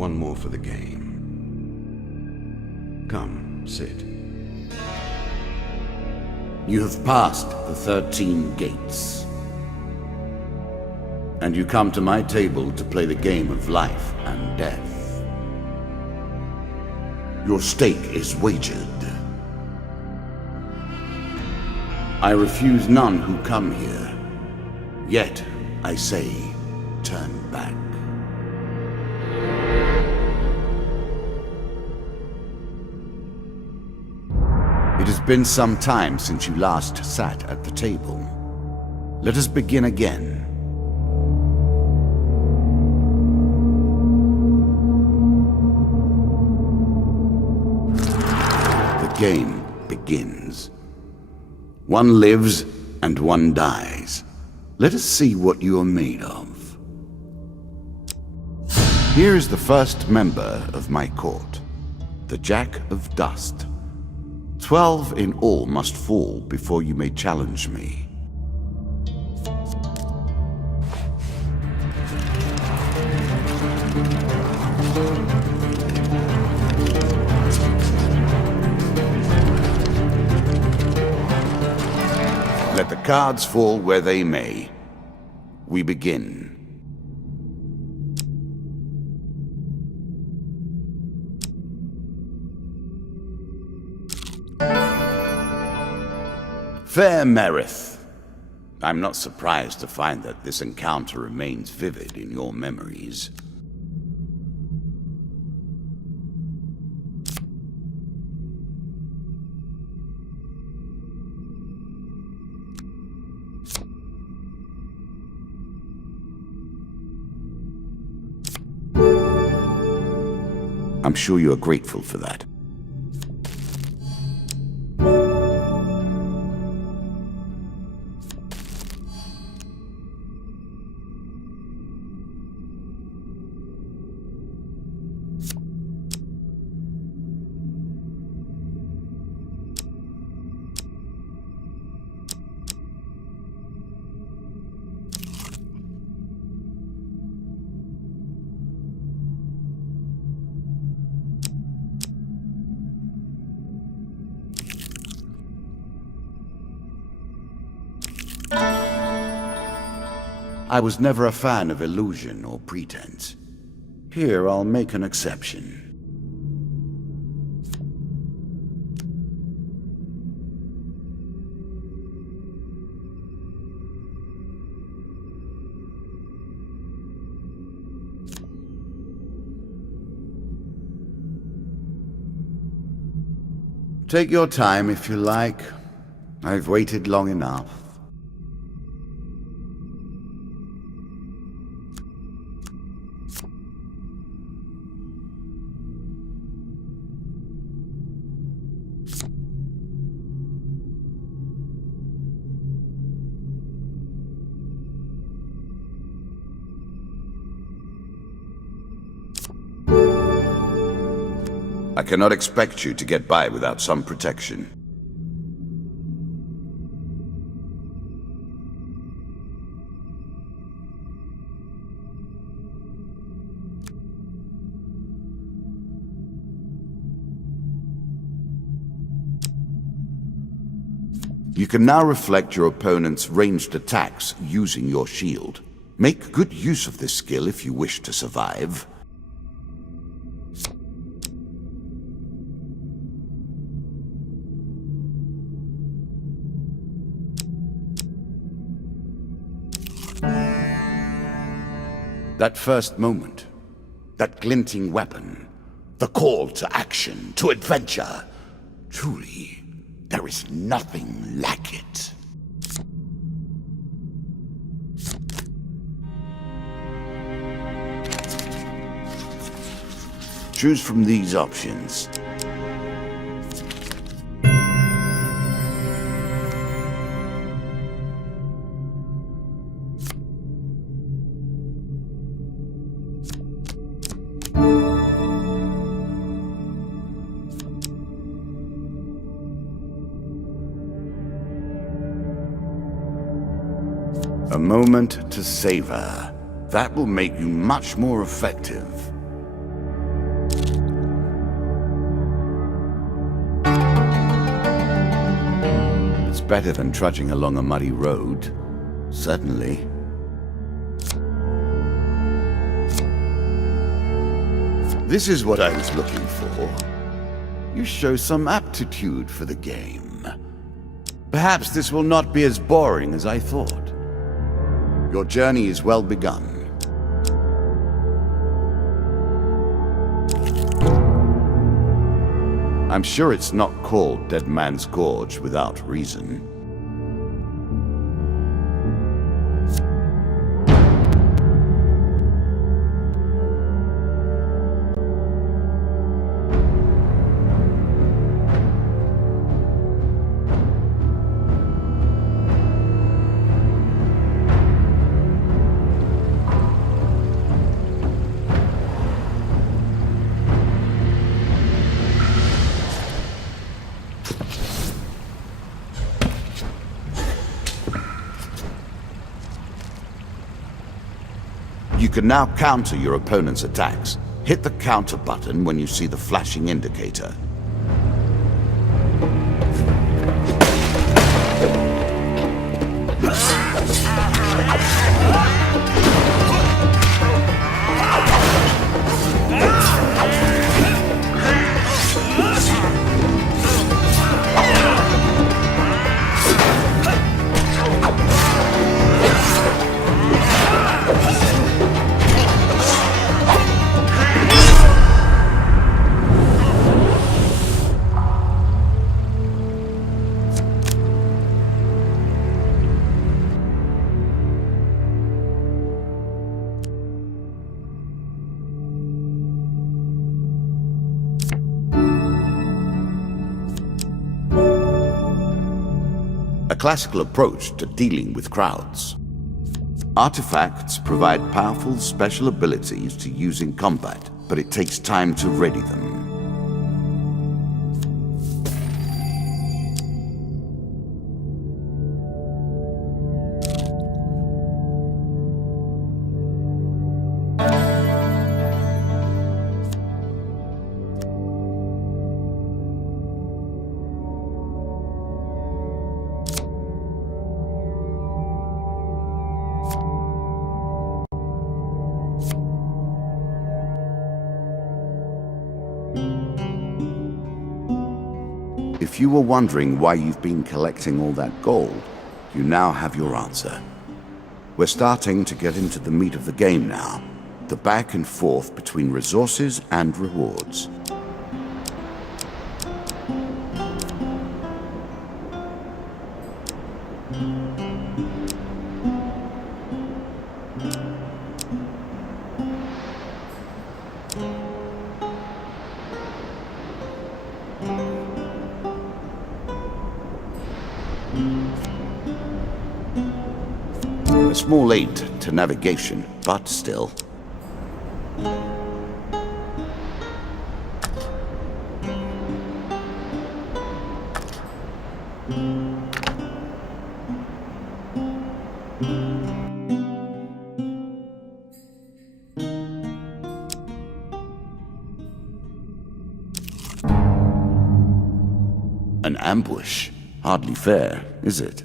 One more for the game. Come, sit. You have passed the 13 gates. And you come to my table to play the game of life and death. Your stake is wagered. I refuse none who come here. Yet, I say, turn back. It has been some time since you last sat at the table. Let us begin again. The game begins. One lives and one dies. Let us see what you are made of. Here is the first member of my court, the Jack of Dust. 12 in all must fall before you may challenge me. Let the cards fall where they may. We begin. Fair Merith, I'm not surprised to find that this encounter remains vivid in your memories. I'm sure you are grateful for that. I was never a fan of illusion or pretense. Here, I'll make an exception. Take your time if you like. I've waited long enough. I cannot expect you to get by without some protection. You can now reflect your opponent's ranged attacks using your shield. Make good use of this skill if you wish to survive. That first moment, that glinting weapon, the call to action, to adventure. Truly, there is nothing like it. Choose from these options. A moment to savor. That will make you much more effective. better than trudging along a muddy road. Certainly. This is what I was looking for. You show some aptitude for the game. Perhaps this will not be as boring as I thought. Your journey is well begun. I'm sure it's not called Dead Man's Gorge without reason. You can now counter your opponent's attacks. Hit the counter button when you see the flashing indicator. A classical approach to dealing with crowds. Artifacts provide powerful special abilities to use in combat, but it takes time to ready them. If you were wondering why you've been collecting all that gold, you now have your answer. We're starting to get into the meat of the game now, the back and forth between resources and rewards. A small aid to navigation, but still. An ambush? Hardly fair, is it?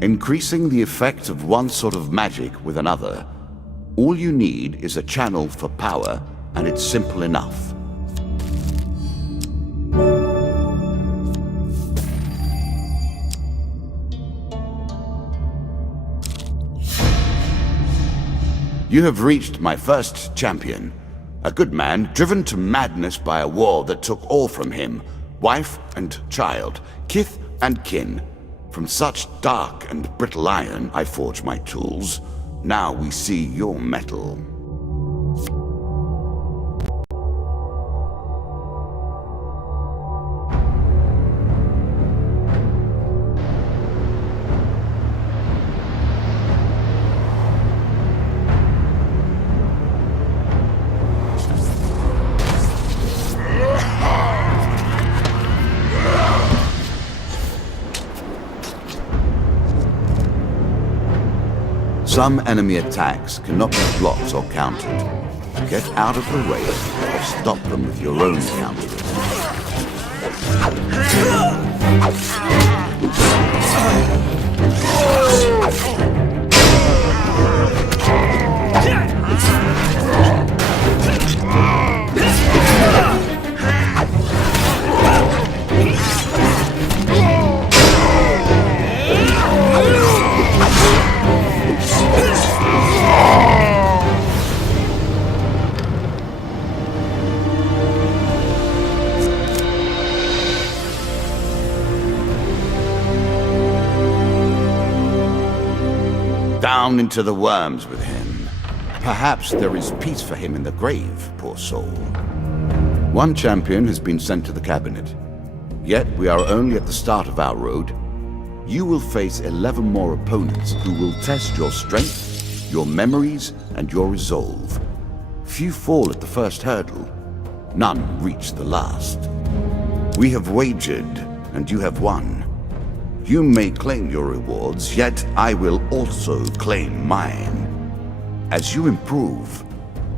Increasing the effect of one sort of magic with another All you need is a channel for power, and it's simple enough. You have reached my first champion. A good man driven to madness by a war that took all from him. Wife and child, kith and kin. From such dark and brittle iron I forge my tools. Now we see your metal. Some enemy attacks cannot be blocked or countered. Get out of the way or stop them with your own counters. Down into the worms with him. Perhaps there is peace for him in the grave, poor soul. One champion has been sent to the cabinet. Yet we are only at the start of our road. You will face 11 more opponents who will test your strength, your memories, and your resolve. Few fall at the first hurdle. None reach the last. We have wagered, and you have won. You may claim your rewards, yet I will also claim mine. As you improve,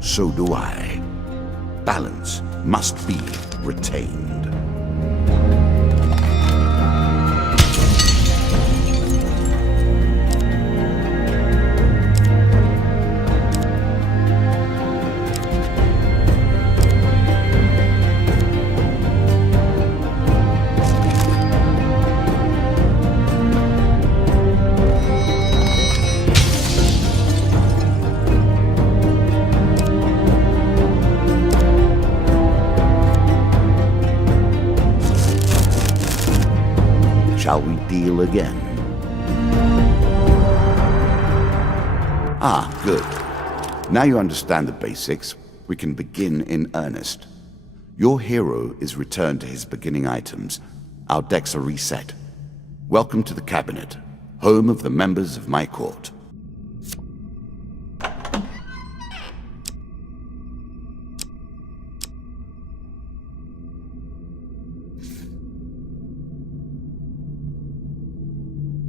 so do I. Balance must be retained. Shall we deal again? Ah, good. Now you understand the basics, we can begin in earnest. Your hero is returned to his beginning items. Our decks are reset. Welcome to the cabinet, home of the members of my court.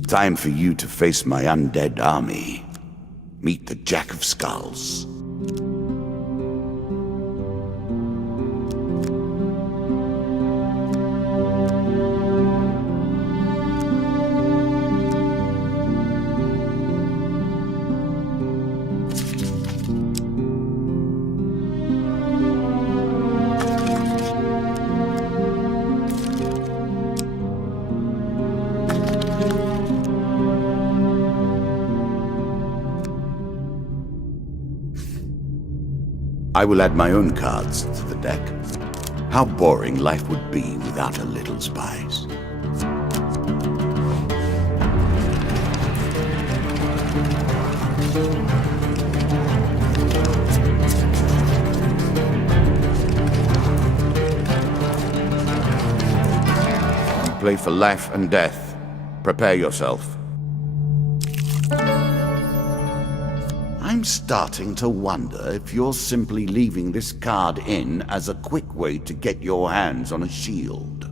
Time for you to face my undead army. Meet the Jack of Skulls. I will add my own cards to the deck. How boring life would be without a little spice. You play for life and death. Prepare yourself. I'm starting to wonder if you're simply leaving this card in as a quick way to get your hands on a shield.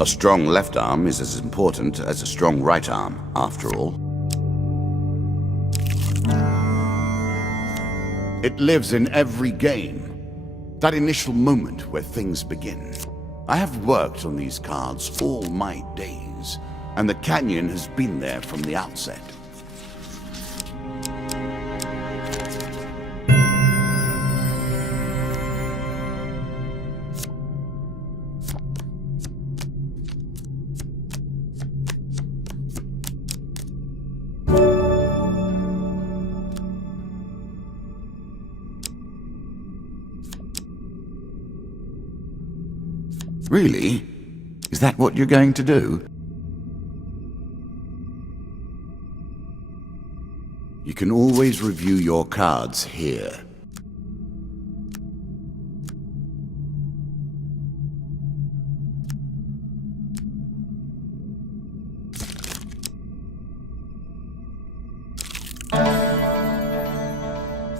A strong left arm is as important as a strong right arm, after all. It lives in every game. That initial moment where things begin. I have worked on these cards all my days, and the canyon has been there from the outset. Really? Is that what you're going to do? You can always review your cards here.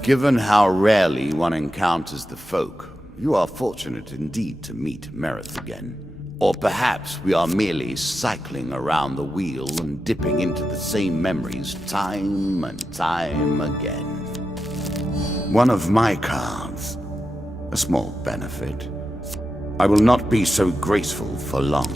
Given how rarely one encounters the folk, you are fortunate indeed to meet Merith again. Or perhaps we are merely cycling around the wheel and dipping into the same memories time and time again. One of my cards. A small benefit. I will not be so graceful for long.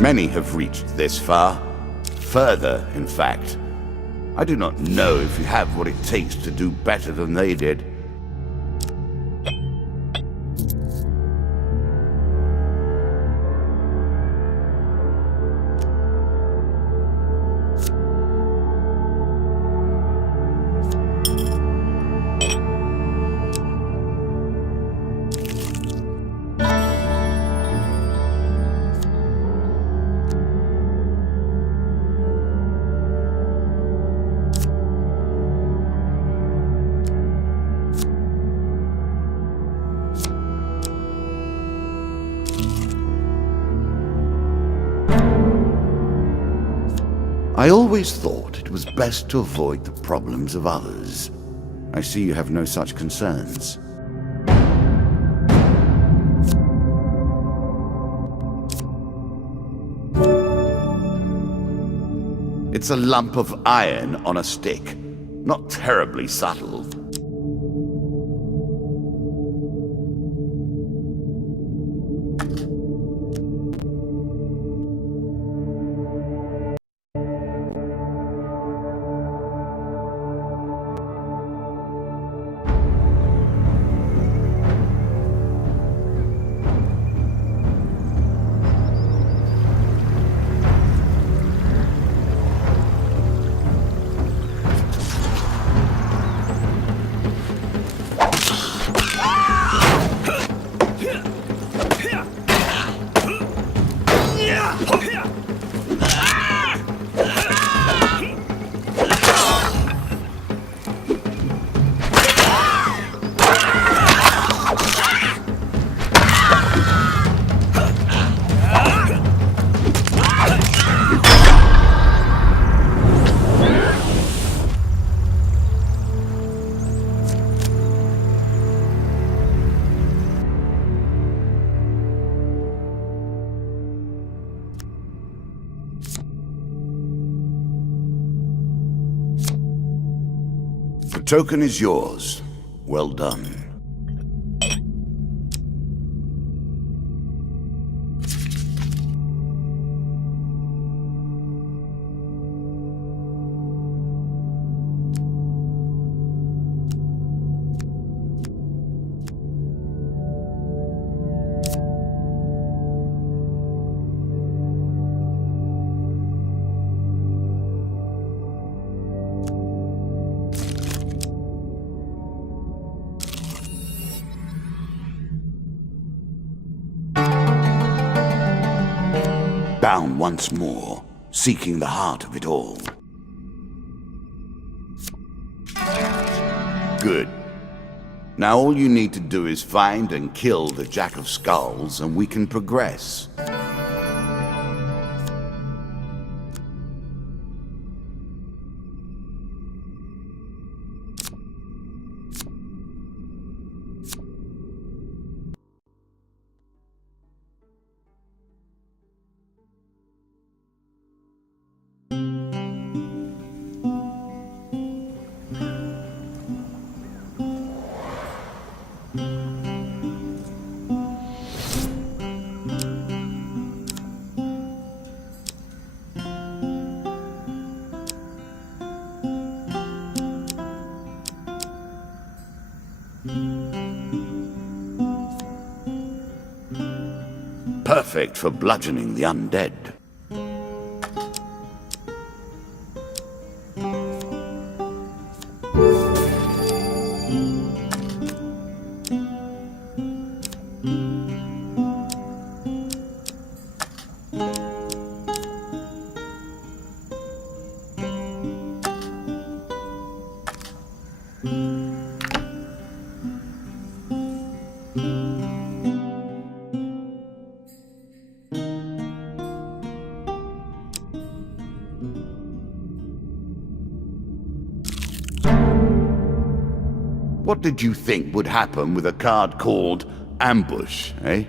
Many have reached this far. Further, in fact. I do not know if you have what it takes to do better than they did. I always thought it was best to avoid the problems of others. I see you have no such concerns. It's a lump of iron on a stick. Not terribly subtle. The token is yours. Well done. Bound once more, seeking the heart of it all. Good. Now all you need to do is find and kill the Jack of Skulls, and we can progress. Perfect for bludgeoning the undead. What did you think would happen with a card called Ambush, eh?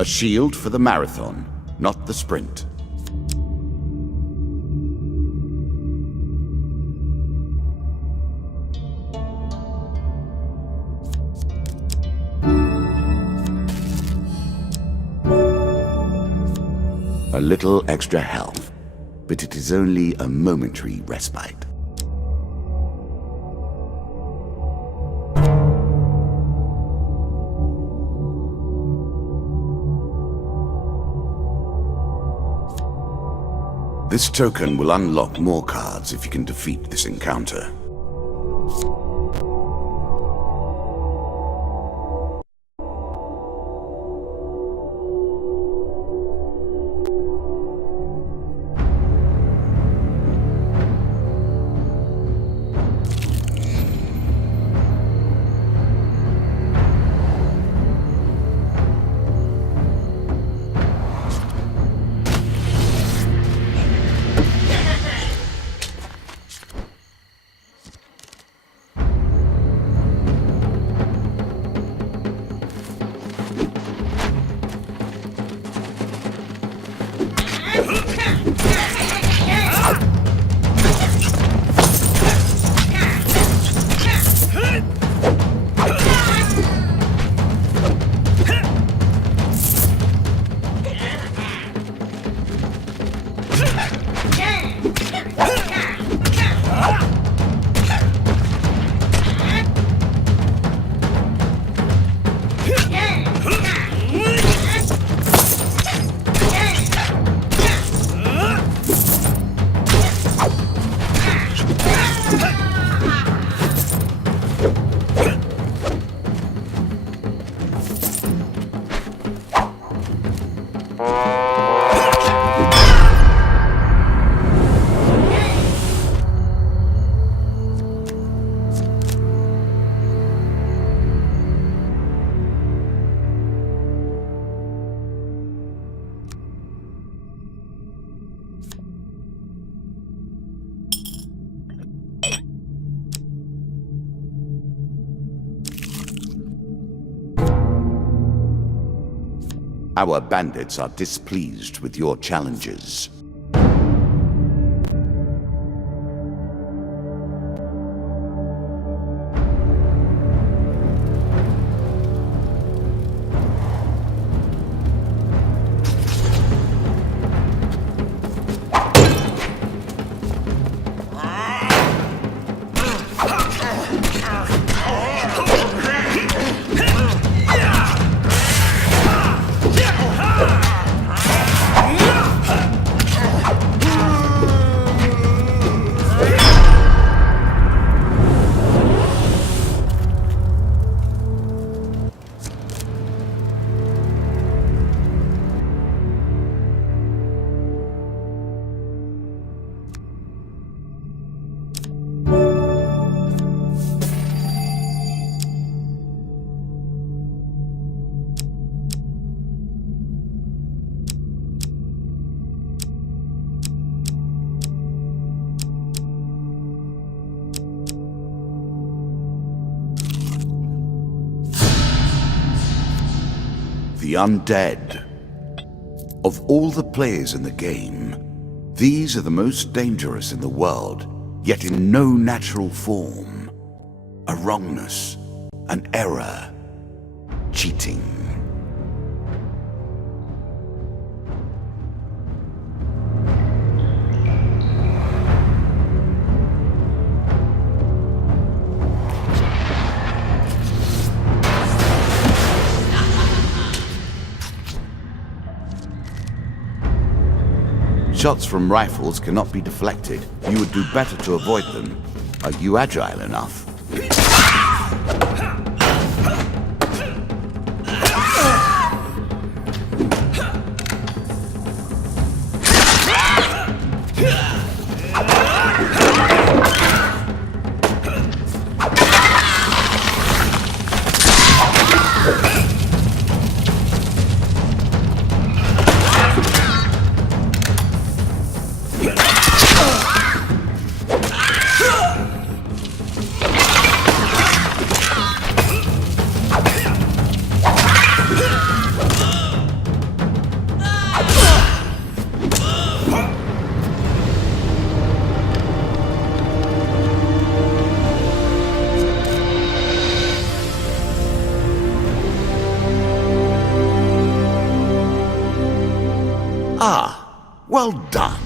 A shield for the marathon, not the sprint. A little extra health, but it is only a momentary respite. This token will unlock more cards if you can defeat this encounter. Our bandits are displeased with your challenges. The undead. Of all the players in the game, these are the most dangerous in the world, yet in no natural form. A wrongness, an error, cheating. Shots from rifles cannot be deflected. You would do better to avoid them. Are you agile enough? Well done.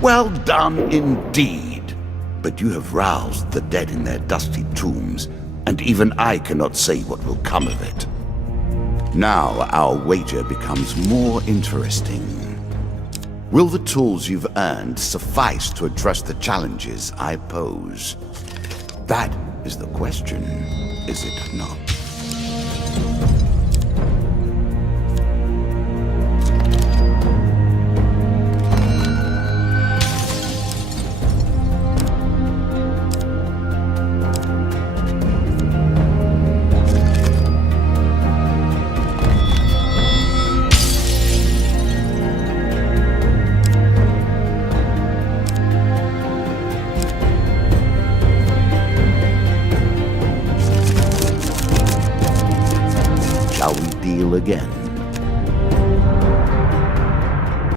Well done indeed. But you have roused the dead in their dusty tombs, and even I cannot say what will come of it. Now our wager becomes more interesting. Will the tools you've earned suffice to address the challenges I pose? That is the question, is it not? Shall we deal again?